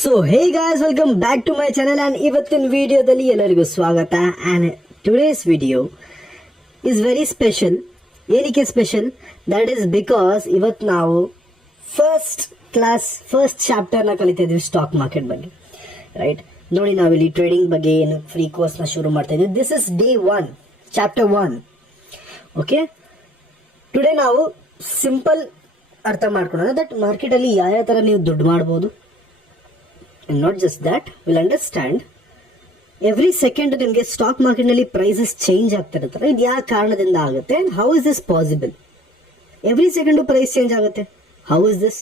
So hey guys, welcome back to my channel and ಇವತ್ತಿನ ವಿಡಿಯೋದಲ್ಲಿ ಎಲ್ಲರಿಗೂ ಸ್ವಾಗತ. And today's video is very special. ಏನಕ್ಕೆ ಸ್ಪೆಷಲ್? ದಟ್ ಈಸ್ ಬಿಕಾಸ್ ಇವತ್ತು ನಾವು ಫಸ್ಟ್ ಚಾಪ್ಟರ್ನ ಕಲಿತಾ ಇದ್ದೀವಿ ಸ್ಟಾಕ್ ಮಾರ್ಕೆಟ್ ಬಗ್ಗೆ, ರೈಟ್? ನೋಡಿ, ನಾವಿಲ್ಲಿ ಟ್ರೇಡಿಂಗ್ ಬಗ್ಗೆ ಏನು ಫ್ರೀ ಕೋರ್ಸ್ನ ಶುರು ಮಾಡ್ತಾ ಇದ್ದೀವಿ. This is day 1, chapter 1. Okay, today ನಾವು ಸಿಂಪಲ್ ಅರ್ಥ ಮಾಡ್ಕೊಳ್ಳೋಣ ದಟ್ ಮಾರ್ಕೆಟಲ್ಲಿ ಯಾವ ಥರ ನೀವು ದುಡ್ಡು ಮಾಡ್ಬೋದು. And not just that, we'll understand every second ನಿಮಗೆ ಸ್ಟಾಕ್ ಮಾರ್ಕೆಟ್ನಲ್ಲಿ ಪ್ರೈಸಸ್ ಚೇಂಜ್ ಆಗ್ತಾ ಇರ್ತಾರೆ. ಇದು ಯಾವ ಕಾರಣದಿಂದ ಆಗುತ್ತೆ and how is this possible? Every second price change ಆಗುತ್ತೆ. How is this?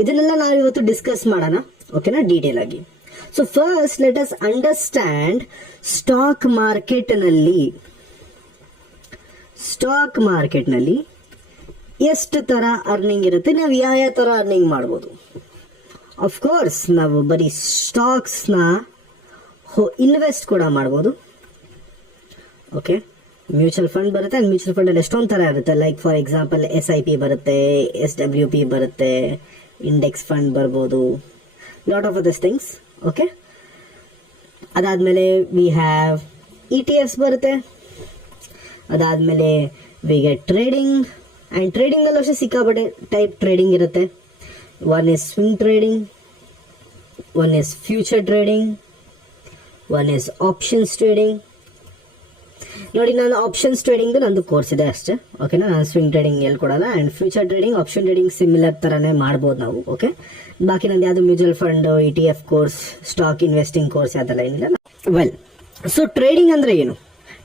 ಇದನ್ನೆಲ್ಲ ನಾವು ಇವತ್ತು ಡಿಸ್ಕಸ್ ಮಾಡೋಣ, ಓಕೆನಾ, ಡೀಟೇಲ್ ಆಗಿ. So first let us understand stock ಮಾರ್ಕೆಟ್ನಲ್ಲಿ ಎಷ್ಟು ತರ ಅರ್ನಿಂಗ್ ಇರುತ್ತೆ, ನಾವು ಯಾವ ತರ ಅರ್ನಿಂಗ್ ಮಾಡ್ಬೋದು. ಅಫ್ಕೋರ್ಸ್ ನಾವು ಬರೀ ಸ್ಟಾಕ್ಸ್ನ ಇನ್ವೆಸ್ಟ್ ಕೂಡ ಮಾಡ್ಬೋದು. ಓಕೆ, ಮ್ಯೂಚುವಲ್ ಫಂಡ್ ಬರುತ್ತೆ. ಆ್ಯಂಡ್ ಮ್ಯೂಚುವಲ್ ಫಂಡಲ್ಲಿ ಎಷ್ಟೊಂದು ಥರ ಇರುತ್ತೆ. ಲೈಕ್ ಫಾರ್ ಎಕ್ಸಾಂಪಲ್ SIP ಬರುತ್ತೆ, SWP ಬರುತ್ತೆ, ಇಂಡೆಕ್ಸ್ ಫಂಡ್ ಬರ್ಬೋದು, lot of this things. Okay, ಅದಾದಮೇಲೆ ವಿ ಹ್ಯಾವ್ ETFs ಬರುತ್ತೆ. ಅದಾದಮೇಲೆ ವಿ ಗೆಟ್ ಟ್ರೇಡಿಂಗ್. ಆ್ಯಂಡ್ ಟ್ರೇಡಿಂಗಲ್ಲೂ ಅಷ್ಟೇ ಸಿಕ್ಕಾಪಟ್ಟೆ ಟೈಪ್ ಟ್ರೇಡಿಂಗ್ ಇರುತ್ತೆ. One is swing trading, one is future trading, one is options trading. ನೋಡಿ, ನಾನು ಆಪ್ಷನ್ಸ್ ಟ್ರೇಡಿಂಗ್ ನಂದು ಕೋರ್ಸ್ ಇದೆ ಅಷ್ಟೇ, ಓಕೆನಾ. ನಾನು ಸ್ವಿಂಗ್ ಟ್ರೇಡಿಂಗ್ ಹೇಳ್ಕೊಡಲ್ಲ. And future trading, option trading similar ಥರನೇ ಮಾಡ್ಬೋದು ನಾವು. ಓಕೆ, ಬಾಕಿ ನಂದು ಯಾವುದು mutual fund, ETF course, stock investing course ಅದೆಲ್ಲ ಏನಿಲ್ಲ. ವೆಲ್, ಸೊ ಟ್ರೇಡಿಂಗ್ ಅಂದರೆ ಏನು?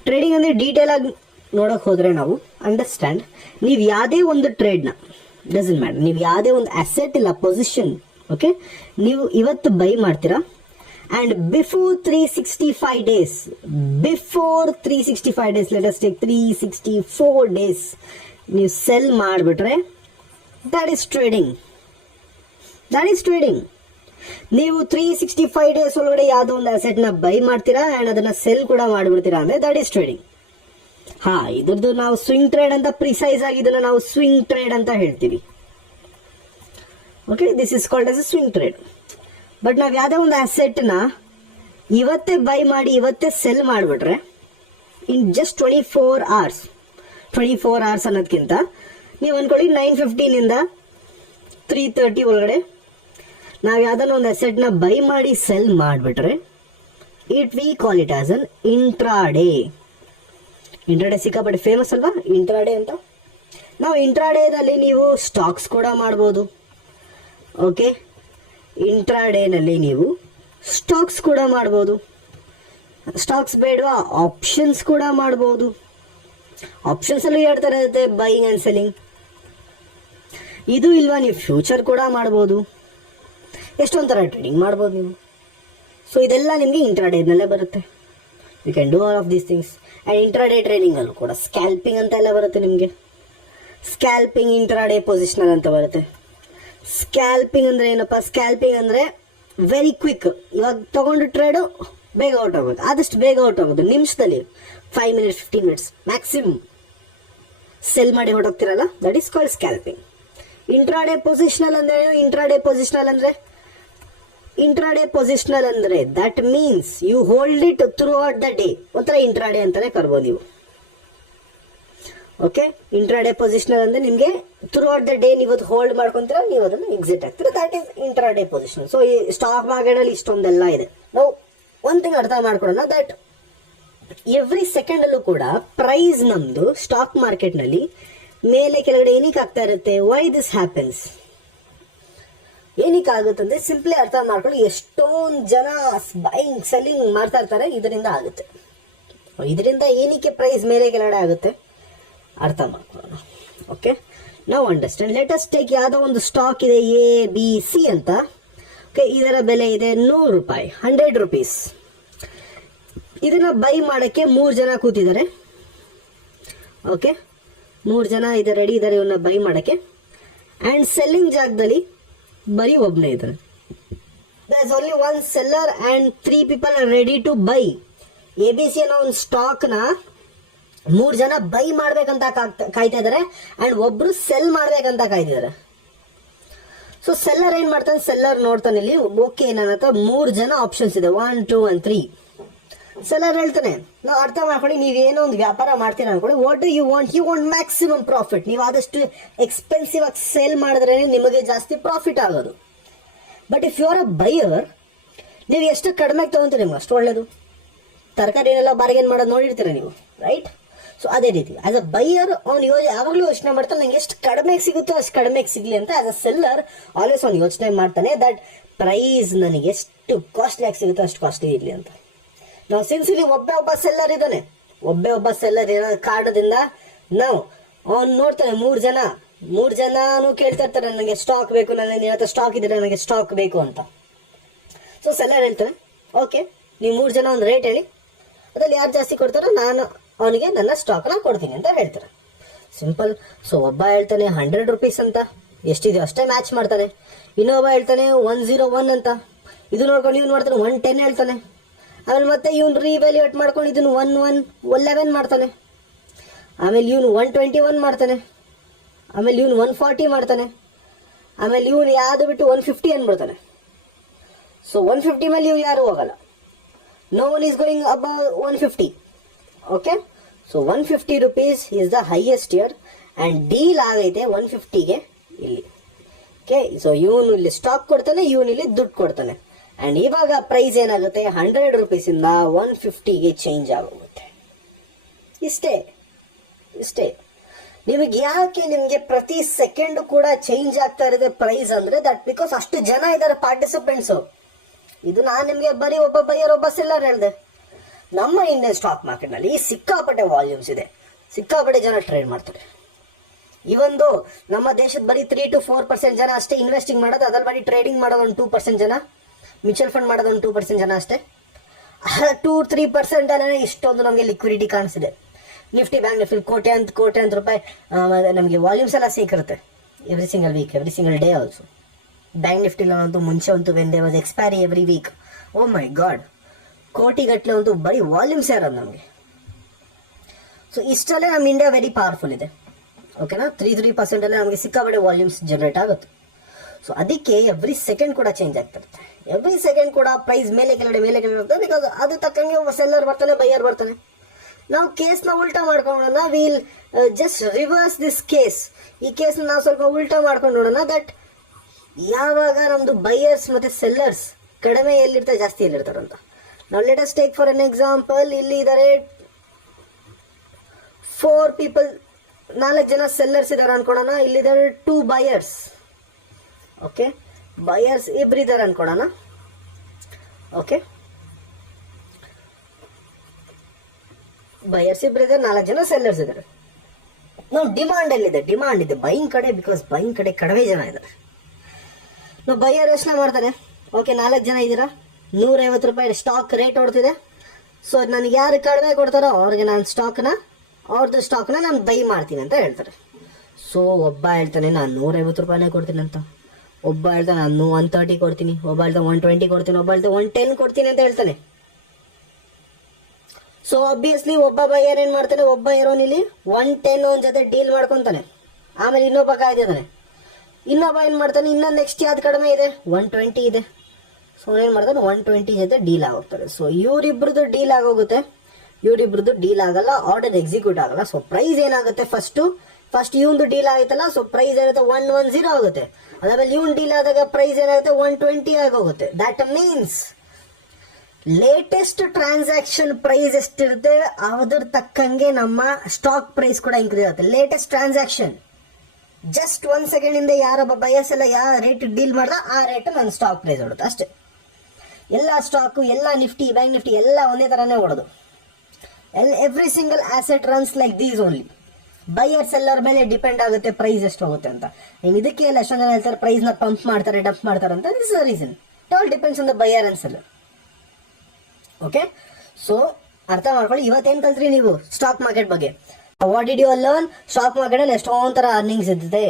ಟ್ರೇಡಿಂಗ್ ಅಂದರೆ ಡೀಟೇಲ್ ಆಗಿ ನೋಡೋಕೆ ಹೋದರೆ ನಾವು ಅಂಡರ್ಸ್ಟ್ಯಾಂಡ್, ನೀವು ಯಾವುದೇ ಒಂದು ಟ್ರೇಡ್ನ, ಡಸಂಟ್ ಮ್ಯಾಟರ್, ನೀವು ಯಾವುದೇ ಒಂದು ಅಸೆಟ್ ಇಲ್ಲ ಪೊಸಿಷನ್, ಓಕೆ, ನೀವು ಇವತ್ತು ಬೈ ಮಾಡ್ತೀರಾ and before 365 days, let us take 364 days, ನೀವು ಸೆಲ್ ಮಾಡಿಬಿಟ್ರೆ ದಟ್ ಈಸ್ ಟ್ರೇಡಿಂಗ್. ನೀವು 365 ಡೇಸ್ ಒಳಗಡೆ ಯಾವುದೋ ಒಂದು ಅಸೆಟ್ನ ಬೈ ಮಾಡ್ತೀರಾ ಆ್ಯಂಡ್ ಅದನ್ನು ಸೆಲ್ ಕೂಡ ಮಾಡಿಬಿಡ್ತೀರಾ ಅಂದರೆ ದಟ್ ಈಸ್ ಟ್ರೇಡಿಂಗ್. ಇದ್ರದ್ದು ನಾವು ಸ್ವಿಂಗ್ ಟ್ರೇಡ್ ಅಂತ ಪ್ರಿಸೈಸ್ ಆಗಿ ಇದನ್ನ ನಾವು ಸ್ವಿಂಗ್ ಟ್ರೇಡ್ ಅಂತ ಹೇಳ್ತೀವಿ. Okay, this is called as A swing trade. But ನಾವು ಯಾವುದೇ ಒಂದು ಅಸೆಟ್ನ ಇವತ್ತೇ ಬೈ ಮಾಡಿ ಇವತ್ತೇ ಸೆಲ್ ಮಾಡಿಬಿಟ್ರೆ ಇನ್ ಜಸ್ಟ್ 24 hours ಅನ್ನೋದಕ್ಕಿಂತ ನೀವು ಅನ್ಕೊಳ್ಳಿ 9:15 3:30 ಒಳಗಡೆ ನಾವು ಯಾವ್ದಾನ ಒಂದು ಅಸೆಟ್ನ ಬೈ ಮಾಡಿ ಸೆಲ್ ಮಾಡಿಬಿಟ್ರೆ we call it as an intraday. Intraday ಸಿಕ್ಕಾಪಟ್ಟೆ ಫೇಮಸ್ ಅಲ್ವಾ, ಇಂಟ್ರಾಡೇ ಅಂತ. ನಾವು ಇಂಟ್ರಾಡೇದಲ್ಲಿ ನೀವು ಸ್ಟಾಕ್ಸ್ ಕೂಡ ಮಾಡ್ಬೋದು. ಓಕೆ, ಇಂಟ್ರಾಡೇನಲ್ಲಿ ನೀವು ಸ್ಟಾಕ್ಸ್ ಕೂಡ ಮಾಡ್ಬೋದು. ಸ್ಟಾಕ್ಸ್ ಬೇಡವಾ, ಆಪ್ಷನ್ಸ್ ಕೂಡ ಮಾಡ್ಬೋದು. ಆಪ್ಷನ್ಸಲ್ಲೂ 2 ಥರ ಇರುತ್ತೆ, ಬೈಯಿಂಗ್ ಆ್ಯಂಡ್ ಸೆಲ್ಲಿಂಗ್. ಇದು ಇಲ್ವಾ, ನೀವು ಫ್ಯೂಚರ್ ಕೂಡ ಮಾಡ್ಬೋದು. ಎಷ್ಟೊಂದು ಥರ ಟ್ರೇಡಿಂಗ್ ಮಾಡ್ಬೋದು ನೀವು. ಸೊ ಇದೆಲ್ಲ ನಿಮಗೆ ಇಂಟ್ರಾಡೇನಲ್ಲೇ ಬರುತ್ತೆ. You can do all of these things. And intraday ಟ್ರೇಡಿಂಗಲ್ಲೂ ಕೂಡ ಸ್ಕ್ಯಾಲ್ಪಿಂಗ್ ಅಂತ ಎಲ್ಲ ಬರುತ್ತೆ ನಿಮಗೆ. ಸ್ಕ್ಯಾಲ್ಪಿಂಗ್, ಇಂಟ್ರಾಡೇ ಪೊಸಿಷನಲ್ ಅಂತ ಬರುತ್ತೆ. ಸ್ಕ್ಯಾಲ್ಪಿಂಗ್ ಅಂದರೆ ಏನಪ್ಪ? ಸ್ಕ್ಯಾಲ್ಪಿಂಗ್ ಅಂದರೆ ವೆರಿ ಕ್ವಿಕ್. ಇವಾಗ ತಗೊಂಡು ಟ್ರೇಡು ಬೇಗ ಔಟ್ ಆಗೋದು, ಆದಷ್ಟು ಬೇಗ ಔಟ್ ಆಗೋದು, ನಿಮಿಷದಲ್ಲಿ 5 minutes 15 minutes ಮ್ಯಾಕ್ಸಿಮಮ್ ಸೆಲ್ ಮಾಡಿ ಹೊರಟೋಗ್ತಿರಲ್ಲ, that is called scalping. Intraday positional ಅಂದರೆ ಇಂಟ್ರಾಡೇ ಪೊಸಿಷನಲ್ ಅಂದರೆ that means you hold it throughout the day. ಒಂಥರ ಇಂಟ್ರಾಡೇ ಅಂತಾನೆ ಕರ್ಬೋದು ನೀವು. ಓಕೆ, ಇಂಟ್ರಾಡೇ ಪೊಸಿಷನಲ್ ಅಂದರೆ ನಿಮಗೆ ಥ್ರೂ ಔಟ್ ದ ಡೇ ನೀವು ಅದು ಹೋಲ್ಡ್ ಮಾಡ್ಕೊಂತೀರ, ನೀವು ಅದನ್ನು ಎಕ್ಸಿಟ್ ಆಗ್ತೀರ, that is intraday positional. So ಈ ಸ್ಟಾಕ್ ಮಾರ್ಕೆಟಲ್ಲಿ ಇಷ್ಟೊಂದೆಲ್ಲ ಇದೆ. ನಾವು ಒಂದು ಥಿಂಗ್ ಅರ್ಥ ಮಾಡ್ಕೊಳ್ಳೋಣ, ದಟ್ ಎವ್ರಿ ಸೆಕೆಂಡಲ್ಲೂ ಕೂಡ ಪ್ರೈಸ್ ನಮ್ಮದು ಸ್ಟಾಕ್ ಮಾರ್ಕೆಟ್ನಲ್ಲಿ ಮೇಲೆ ಕೆಳಗಡೆ ಏನಕ್ಕೆ ಆಗ್ತಾ ಇರುತ್ತೆ. Why this happens? ಏನಕ್ಕೆ ಆಗುತ್ತಂದ್ರೆ ಸಿಂಪ್ಲಿ ಅರ್ಥ ಮಾಡ್ಕೊಳ್ಳಿ. ಎಷ್ಟೊಂದು ಜನ ಬೈಯಿಂಗ್ ಸೆಲ್ಲಿಂಗ್ ಮಾಡ್ತಾ ಇರ್ತಾರೆ, ಇದರಿಂದ ಆಗುತ್ತೆ. ಇದರಿಂದ ಏನಕ್ಕೆ ಪ್ರೈಸ್ ಮೇಲೆ ಕೆಳಗಡೆ ಆಗುತ್ತೆ ಅರ್ಥ ಮಾಡ್ಕೊಳ್ಳೋಣ. ಓಕೆ, ನಾವು ಅಂಡರ್ಸ್ಟ್ಯಾಂಡ್. ಲೆಟ್ ಅಸ್ ಟೇಕ್ ಯಾವುದೋ ಒಂದು ಸ್ಟಾಕ್ ಇದೆ ABC ಅಂತ. ಓಕೆ, ಇದರ ಬೆಲೆ ಇದೆ 100 ರೂಪಾಯಿ, 100 rupees. ಇದನ್ನ ಬೈ ಮಾಡೋಕ್ಕೆ 3 ಜನ ಕೂತಿದ್ದಾರೆ. ಓಕೆ, 3 ಜನ ರೆಡಿ ಇದ್ದಾರೆ ಇವನ್ನ ಬೈ ಮಾಡೋಕ್ಕೆ. ಆ್ಯಂಡ್ ಸೆಲ್ಲಿಂಗ್ ಜಾಗದಲ್ಲಿ ಬರೀ ಒಬ್ಬನೇ ಇದ್ದಾರೆ. there is only one seller and 3 people are ready to buy. ABC ಅನ್ನೋ ಒಂದು ಸ್ಟಾಕ್ನ 3 ಜನ ಬೈ ಮಾಡ್ಬೇಕಂತ ಕಾಯ್ತಾ ಇದ್ದಾರೆ ಆ್ಯಂಡ್ ಒಬ್ರು ಸೆಲ್ ಮಾಡ್ಬೇಕಂತ ಕಾಯ್ತಿದ್ದಾರೆ. ಸೊ ಸೆಲ್ಲರ್ ಏನ್ ಮಾಡ್ತಾನೆ, ಸೆಲ್ಲರ್ ನೋಡ್ತಾನೆ ಇಲ್ಲಿ ಓಕೆ ನನ್ನ ಹತ್ರ 3 ಜನ ಆಪ್ಷನ್ಸ್ ಇದೆ, 1 2 and 3. ಸೆಲ್ಲರ್ ಹೇಳ್ತಾನೆ, ನಾವು ಅರ್ಥ ಮಾಡ್ಕೊಳ್ಳಿ, ನೀವೇನೋ ಒಂದು ವ್ಯಾಪಾರ ಮಾಡ್ತೀರಾ ಅನ್ಕೊಳ್ಳಿ, what do you want maximum profit. ನೀವು ಆದಷ್ಟು ಎಕ್ಸ್ಪೆನ್ಸಿವ್ ಆಗಿ ಸೇಲ್ ಮಾಡಿದ್ರೆ ನಿಮಗೆ ಜಾಸ್ತಿ ಪ್ರಾಫಿಟ್ ಆಗೋದು. But if you are a buyer, ನೀವು ಎಷ್ಟು ಕಡಿಮೆ ತಗೊಂತೀರಿ ನಿಮ್ಗೆ ಅಷ್ಟು ಒಳ್ಳೇದು. ತರಕಾರಿನೆಲ್ಲ ಬಾರ್ಗೇನ್ ಮಾಡೋದು ನೋಡಿರ್ತೀರ ನೀವು, ರೈಟ್? ಸೊ ಅದೇ ರೀತಿ ಆಸ್ ಅ ಬೈಯರ್ ಅವ್ನು ಯಾವಾಗಲೂ ಯೋಚನೆ ಮಾಡ್ತಾನೆ, ನಂಗೆ ಎಷ್ಟು ಕಡಿಮೆಗೆ ಸಿಗುತ್ತೋ ಅಷ್ಟು ಕಡಿಮೆಗೆ ಸಿಗಲಿ ಅಂತ. ಆಸ್ ಅ ಸೆಲ್ಲರ್ ಆಲ್ವೇಸ್ ಅವ್ನು ಯೋಚನೆ ಮಾಡ್ತಾನೆ ದಟ್ ಪ್ರೈಸ್ ನನಗೆ ಎಷ್ಟು ಕಾಸ್ಟ್ಲಿ ಆಗಿ ಸಿಗುತ್ತೋ ಅಷ್ಟು ಕಾಸ್ಟ್ಲಿ ಇರಲಿ ಅಂತ. ನಾವು ಸಿನ್ಸ್ ಇಲ್ಲಿ ಒಬ್ಬ ಸೆಲ್ಲರ್ ಇದ್ದಾನೆ, ಒಬ್ಬ ಸೆಲ್ಲರ್ ಇರೋ ಕಾರಣದಿಂದ ನಾವು ಅವ್ನು ನೋಡ್ತಾನೆ, 3 ಜನನು ಕೇಳ್ತಾ ಇರ್ತಾರೆ ನನಗೆ ಸ್ಟಾಕ್ ಬೇಕು, ನನ್ನ ಹತ್ರ ಸ್ಟಾಕ್ ಇದ್ರೆ ನನಗೆ ಸ್ಟಾಕ್ ಬೇಕು ಅಂತ. ಸೊ ಸೆಲ್ಲರ್ ಹೇಳ್ತಾನೆ, ಓಕೆ ನೀವು 3 ಜನ ಒಂದು ರೇಟ್ ಹೇಳಿ, ಅದ್ರಲ್ಲಿ ಯಾರು ಜಾಸ್ತಿ ಕೊಡ್ತಾರೋ ನಾನು ಅವನಿಗೆ ನನ್ನ ಸ್ಟಾಕ್ನ ಕೊಡ್ತೀನಿ ಅಂತ ಹೇಳ್ತಾರೆ. ಸಿಂಪಲ್. ಸೊ ಒಬ್ಬ ಹೇಳ್ತಾನೆ 100 rupees ಅಂತ, ಎಷ್ಟಿದೆಯೋ ಅಷ್ಟೇ ಮ್ಯಾಚ್ ಮಾಡ್ತಾನೆ. ಇನ್ನೊಬ್ಬ ಹೇಳ್ತಾನೆ 101 ಅಂತ, ಇದು ನೋಡ್ಕೊಂಡು ಇವ್ನು ಮಾಡ್ತಾನೆ 110 ಹೇಳ್ತಾನೆ. ಆಮೇಲೆ ಮತ್ತೆ ಇವ್ನು ರಿವ್ಯಾಲ್ಯೂಯೇಟ್ ಮಾಡ್ಕೊಂಡು ಇದನ್ನು 11 ಮಾಡ್ತಾನೆ. ಆಮೇಲೆ ಇವನು 121 ಮಾಡ್ತಾನೆ. ಆಮೇಲೆ ಇವನು 140 ಮಾಡ್ತಾನೆ. ಆಮೇಲೆ ಇವನು ಯಾವುದು ಬಿಟ್ಟು 150 ಅಂದ್ಬಿಡ್ತಾನೆ. ಸೊ 150 ಮೇಲೆ ಇವು ಯಾರು ಹೋಗಲ್ಲ. No one is going above 150. Okay, so 150 rupees is the highest here and deal ಆಗೈತೆ 150ಗೆ ಇಲ್ಲಿ. ಓಕೆ, ಸೊ ಇವನು ಇಲ್ಲಿ ಸ್ಟಾಕ್ ಕೊಡ್ತಾನೆ, ಇವನು ಇಲ್ಲಿ ದುಡ್ಡು ಕೊಡ್ತಾನೆ. ಆ್ಯಂಡ್ ಇವಾಗ ಪ್ರೈಸ್ ಏನಾಗುತ್ತೆ, 100 rupees ಇಂದ 150ಗೆ ಚೇಂಜ್ ಆಗೋಗುತ್ತೆ. ಇಷ್ಟೇ. ನಿಮಗೆ ಯಾಕೆ ನಿಮಗೆ ಪ್ರತಿ ಸೆಕೆಂಡ್ ಕೂಡ ಚೇಂಜ್ ಆಗ್ತಾ ಇರೋದೇ ಪ್ರೈಸ್ ಅಂದ್ರೆ ದಟ್ ಬಿಕಾಸ್ ಅಷ್ಟು ಜನ ಇದ್ದಾರೆ ಪಾರ್ಟಿಸಿಪೆಂಟ್ಸು. ಇದು ನಾನು ನಿಮಗೆ ಬರೀ ಒಬ್ಬ ಬೈಯರ್ ಒಬ್ಬ ಸೆಲ್ಲರ್ ಹೇಳಿದೆ. ನಮ್ಮ ಇಂಡಿಯನ್ ಸ್ಟಾಕ್ ಮಾರ್ಕೆಟ್ನಲ್ಲಿ ಸಿಕ್ಕಾಪಟ್ಟೆ ವಾಲ್ಯೂಮ್ಸ್ ಇದೆ, ಸಿಕ್ಕಾಪಟ್ಟೆ ಜನ ಟ್ರೇಡ್ ಮಾಡ್ತಾರೆ. ಇವೊಂದು ನಮ್ಮ ದೇಶದ ಬರೀ 3 to 4% ಜನ ಅಷ್ಟೇ ಇನ್ವೆಸ್ಟಿಂಗ್ ಮಾಡೋದು, ಅದ್ರ ಬರೀ ಟ್ರೇಡಿಂಗ್ ಮಾಡೋದು ಒಂದು 2% ಜನ, ಮ್ಯೂಚುವಲ್ ಫಂಡ್ ಮಾಡೋದು ಒಂದು 2% ಜನ ಅಷ್ಟೇ. 2-3% ಅಲ್ಲೇ ಇಷ್ಟೊಂದು ನಮಗೆ ಲಿಕ್ವಿಡಿಟಿ ಕಾಣಿಸಿದೆ. ನಿಫ್ಟಿ, ಬ್ಯಾಂಕ್ ನಿಫ್ಟಿ ಕೋಟ್ಯಾಂತರ ರೂಪಾಯಿ ನಮಗೆ ವಾಲ್ಯೂಮ್ಸ್ ಎಲ್ಲ ಸಿಕ್ಕಿರುತ್ತೆ every single week, every single day also. Bank ನಿಫ್ಟಿಲಂತೂ ಮುಂಚೆ ಅಂತೂ when they was expiry every week, oh my God, ಕೋಟಿಗಟ್ಟಲೆ ಅಂತೂ ಬರೀ ವಾಲ್ಯೂಮ್ಸ್ ಇರೋದು ನಮಗೆ. ಸೊ ಇಷ್ಟಲ್ಲೇ ನಮ್ಮ ಇಂಡಿಯಾ ವೆರಿ ಪವರ್ಫುಲ್ ಇದೆ. ಓಕೆನಾ, 3% ಅಲ್ಲೇ ನಮಗೆ ಸಿಕ್ಕಾಪಟ್ಟೆ ವಾಲ್ಯೂಮ್ಸ್ ಜನರೇಟ್ ಆಗುತ್ತೆ. ಸೊ ಅದಕ್ಕೆ ಎವ್ರಿ ಸೆಕೆಂಡ್ ಕೂಡ ಚೇಂಜ್ ಆಗ್ತಿರುತ್ತೆ. ಎವ್ರಿ ಸೆಕೆಂಡ್ ಕೂಡ ಪ್ರೈಸ್ ಮೇಲೆ ಕೆಳಗಡೆ ಹೋಗ್ತದೆ. ಬಿಕಾಸ್ ಅದು ತಕ್ಕಂಗೆ ಸೆಲ್ಲರ್ ಬರ್ತಾನೆ, ಬೈಯರ್ ಬರ್ತಾನೆ. ನಾವು ಕೇಸ್ನ ಉಲ್ಟಾ ಮಾಡ್ಕೊಂಡೋಣ, will just reverse this case. ಈ ಕೇಸ್ನ ನಾವು ಸ್ವಲ್ಪ ಉಲ್ಟಾ ಮಾಡ್ಕೊಂಡು ನೋಡೋಣ ದಟ್ ಯಾವಾಗ ನಮ್ದು ಬೈಯರ್ಸ್ ಮತ್ತೆ ಸೆಲ್ಲರ್ಸ್ ಕಡಿಮೆ ಎಲ್ಲಿರ್ತಾರೆ, ಜಾಸ್ತಿ ಎಲ್ಲಿರ್ತಾರಂತ. ನಾವು let us take for an example, ಇಲ್ಲಿ ಇದ್ದಾರೆ 4 people, 4 ಜನ ಸೆಲ್ಲರ್ಸ್ ಇದಾರೆ ಅನ್ಕೊಳ್ಳೋಣ. ಇಲ್ಲಿದ್ದಾರೆ 2 buyers. ಓಕೆ, ಬೈಯರ್ಸ್ ಇಬ್ಬರಿದ್ದಾರೆ ಅನ್ಕೊಳ್ಳೋಣ. ಓಕೆ, ಬೈಯರ್ಸ್ ಇಬ್ಬರಿದ್ದಾರೆ, 4 ಜನ ಸೆಲ್ಲರ್ಸ್ ಇದ್ದಾರೆ. ನಾವು ಡಿಮಾಂಡ್ ಇದೆ ಬೈಯಿಂಗ್ ಕಡೆ, ಬಿಕಾಸ್ ಬೈಯಿಂಗ್ ಕಡೆ ಕಡಿಮೆ ಜನ ಇದ್ದಾರೆ. ನಾವು ಬೈಯರ್ ಯೋಚನೆ ಮಾಡ್ತಾನೆ, ಓಕೆ 4 ಜನ ಇದ್ದೀರಾ, 150 ರೂಪಾಯಿ ಸ್ಟಾಕ್ ರೇಟ್ ಹೊಡ್ತಿದೆ. ಸೊ ನನಗೆ ಯಾರು ಕಡಿಮೆ ಕೊಡ್ತಾರೋ ಅವ್ರಿಗೆ ನಾನು ಅವ್ರದ್ದು ಸ್ಟಾಕ್ನ ನಾನು ಬೈ ಮಾಡ್ತೀನಿ ಅಂತ ಹೇಳ್ತಾರೆ. ಸೊ ಒಬ್ಬ ಹೇಳ್ತಾನೆ ನಾನು 150 ರೂಪಾಯಿನೇ ಕೊಡ್ತೀನಿ ಅಂತ, ಒಬ್ಬ ಹೇಳ್ತಾನೆ ನಾನು 130 ಕೊಡ್ತೀನಿ, ಒಬ್ಬ ಹೇಳ್ತಾನೆ 120 ಕೊಡ್ತೀನಿ, ಒಬ್ಬ ಹೇಳ್ತಾನೆ 110 ಕೊಡ್ತೀನಿ ಅಂತ ಹೇಳ್ತಾನೆ. ಸೊ ಆಬ್ವಿಯಸ್ಲಿ ಒಬ್ಬ ಬೈಯರ್ ಏನ್ ಮಾಡ್ತಾನೆ, ಒಬ್ಬ ಇರೋನಿಲ್ಲಿ 110 ಅವನ ಜೊತೆ ಡೀಲ್ ಮಾಡ್ಕೊಂತಾನೆ. ಆಮೇಲೆ ಇನ್ನೊಬ್ಬ ಕಾಯ್ದಿದ್ದಾನೆ, ಇನ್ನೊಬ್ಬ ಏನ್ ಮಾಡ್ತಾನೆ, ಇನ್ನೊಂದು ನೆಕ್ಸ್ಟ್ ಯಾವ್ದು ಕಡಿಮೆ ಇದೆ, 120 ಇದೆ. ಸೊ ಏನ್ ಮಾಡ್ತಾನೆ, 120 ಜೊತೆ ಡೀಲ್ ಆಗೋಗ್ತಾರೆ. ಸೊ ಇವರಿಬ್ರದ್ದು ಡೀಲ್ ಆಗೋಗುತ್ತೆ, ಇವರಿಬ್ರದ್ದು ಡೀಲ್ ಆಗಲ್ಲ, ಆರ್ಡರ್ ಎಕ್ಸಿಕ್ಯೂಟ್ ಆಗಲ್ಲ. ಸೊ ಪ್ರೈಸ್ ಏನಾಗುತ್ತೆ, ಫಸ್ಟ್ ಇವಂದು ಡೀಲ್ ಆಗುತ್ತಲ್ಲ, ಸೊ ಪ್ರೈಸ್ ಏನಾಗುತ್ತೆ 110 ಆಗುತ್ತೆ. ಅದಾದ್ಮೇಲೆ ಇವನ್ ಡೀಲ್ ಆದಾಗ ಪ್ರೈಸ್ ಏನಾಗುತ್ತೆ 120 ಆಗೋಗುತ್ತೆ. That means latest transaction price ಎಷ್ಟಿರುತ್ತೆ ಅದ್ರ ತಕ್ಕಂಗೆ ನಮ್ಮ ಸ್ಟಾಕ್ ಪ್ರೈಸ್ ಕೂಡ ಇನ್ಕ್ರೀಸ್ ಆಗುತ್ತೆ. ಲೇಟೆಸ್ಟ್ ಟ್ರಾನ್ಸಾಕ್ಷನ್ ಜಸ್ಟ್ 1 ಸೆಕೆಂಡ್ ಇಂದ ಯಾರೊಬ್ಬ ಬಯರ್ಸ್ ಎಲ್ಲ ಯಾವ ರೇಟ್ ಡೀಲ್ ಮಾಡ್ದ ಆ ರೇಟ್ ನನ್ನ ಸ್ಟಾಕ್ ಪ್ರೈಸ್ ಹೊಡುತ್ತೆ ಅಷ್ಟೇ. ಎಲ್ಲ ಸ್ಟಾಕು, ಎಲ್ಲ ನಿಫ್ಟಿ, ಬ್ಯಾಂಕ್ ನಿಫ್ಟಿ ಎಲ್ಲ ಒಂದೇ ತರನೇ ಹೊಡೋದು. Every single asset runs like these only. Buyer seller ಮೇಲೆ ಡಿಪೆಂಡ್ ಆಗುತ್ತೆ ಪ್ರೈಸ್ ಎಷ್ಟು ಹೋಗುತ್ತೆ ಅಂತ. ಇದಕ್ಕೆ ಎಲ್ಲ ಎಷ್ಟೊಂದು ಜನ ಹೇಳ್ತಾರೆ ಪ್ರೈಸ್ ನ ಪಂಪ್ ಮಾಡ್ತಾರೆ, ಡಂಪ್ ಮಾಡ್ತಾರೆ ಅಂತ. This is the reason. It all depends on the buyer and seller. Okay, so ಅರ್ಥ ಮಾಡ್ಕೊಳ್ಳಿ. ಇವತ್ತೇನ್ ಕಲ್ತ್ರಿ ನೀವು ಸ್ಟಾಕ್ ಮಾರ್ಕೆಟ್ ಬಗ್ಗೆ? What did you learn? Stock market ಅಲ್ಲಿ ಎಷ್ಟೊಂದು ತರ ಅರ್ನಿಂಗ್ಸ್ ಇರ್ತದೆ.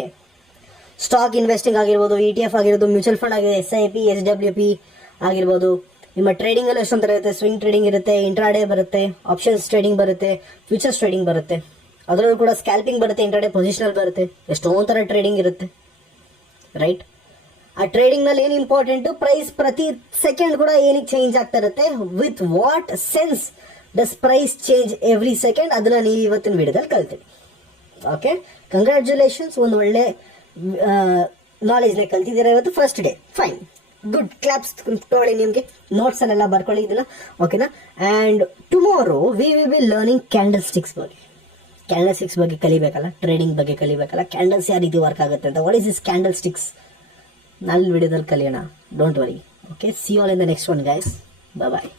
ಸ್ಟಾಕ್ ಇನ್ವೆಸ್ಟಿಂಗ್ ಆಗಿರ್ಬೋದು, ETF ಆಗಿರ್ಬೋದು, ಮ್ಯೂಚುವಲ್ ಫಂಡ್ ಆಗಿದೆ, SIP, SWP ಆಗಿರ್ಬೋದು. ನಿಮ್ಮ ಟ್ರೇಡಿಂಗ್ ಅಲ್ಲಿ ಎಷ್ಟೊಂದು ತರ ಇರುತ್ತೆ. ಸ್ವಿಂಗ್ ಟ್ರೇಡಿಂಗ್ ಇರುತ್ತೆ, ಇಂಟ್ರಾಡೇ ಬರುತ್ತೆ, ಆಪ್ಷನ್ಸ್ ಟ್ರೇಡಿಂಗ್ ಬರುತ್ತೆ, ಫ್ಯೂಚರ್ಸ್ ಟ್ರೇಡಿಂಗ್ ಬರುತ್ತೆ. ಅದರಲ್ಲೂ ಕೂಡ ಸ್ಕ್ಯಾಲ್ಪಿಂಗ್ ಬರುತ್ತೆ, ಇಂಟ್ರಾಡೇ ಪೊಸಿಷನಲ್ ಬರುತ್ತೆ. ಎಷ್ಟೊಂದು ತರ ಟ್ರೇಡಿಂಗ್ ಇರುತ್ತೆ, ರೈಟ್? ಆ ಟ್ರೇಡಿಂಗ್ ನಲ್ಲಿ ಏನು ಇಂಪಾರ್ಟೆಂಟ್, ಪ್ರೈಸ್ ಪ್ರತಿ ಸೆಕೆಂಡ್ ಕೂಡ ಏನಕ್ಕೆ ಚೇಂಜ್ ಆಗ್ತಾ ಇರುತ್ತೆ, with what sense does price change every second, ಅದನ್ನ ನೀವು ಇವತ್ತಿನ ವಿಡಿಯೋದಲ್ಲಿ ಕಲ್ತೀವಿ. ಓಕೆ, ಕಂಗ್ರ್ಯಾಚುಲೇಷನ್ಸ್, ಒಂದು ಒಳ್ಳೆ ನಾಲೆಜ್ನ ಕಲ್ತಿದ್ದೀರಾ ಇವತ್ತು, first day. Fine, good, claps ತೊಗೊಳ್ಳಿ. ನಿಮಗೆ ನೋಟ್ಸ್ ಅಲ್ಲೆಲ್ಲ ಬರ್ಕೊಳ್ಳಿ ಇದನ್ನ, ಓಕೆನಾ. And tomorrow we will be learning candle sticks ಬಗ್ಗೆ. ಕ್ಯಾಂಡಲ್ ಸ್ಟಿಕ್ಸ್ ಬಗ್ಗೆ ಕಲಿಬೇಕಲ್ಲ, ಟ್ರೇಡಿಂಗ್ ಬಗ್ಗೆ ಕಲಿಬೇಕಲ್ಲ, ಕ್ಯಾಂಡಲ್ಸ್ ಯಾವ ರೀತಿ ವರ್ಕ್ ಆಗುತ್ತೆ ಅಂತ. What is this candlesticks, ನಾಳೆ ವಿಡಿಯೋದಲ್ಲಿ ಕಲಿಯೋಣ. Don't worry. Okay, see all in the next one guys. Bye bye.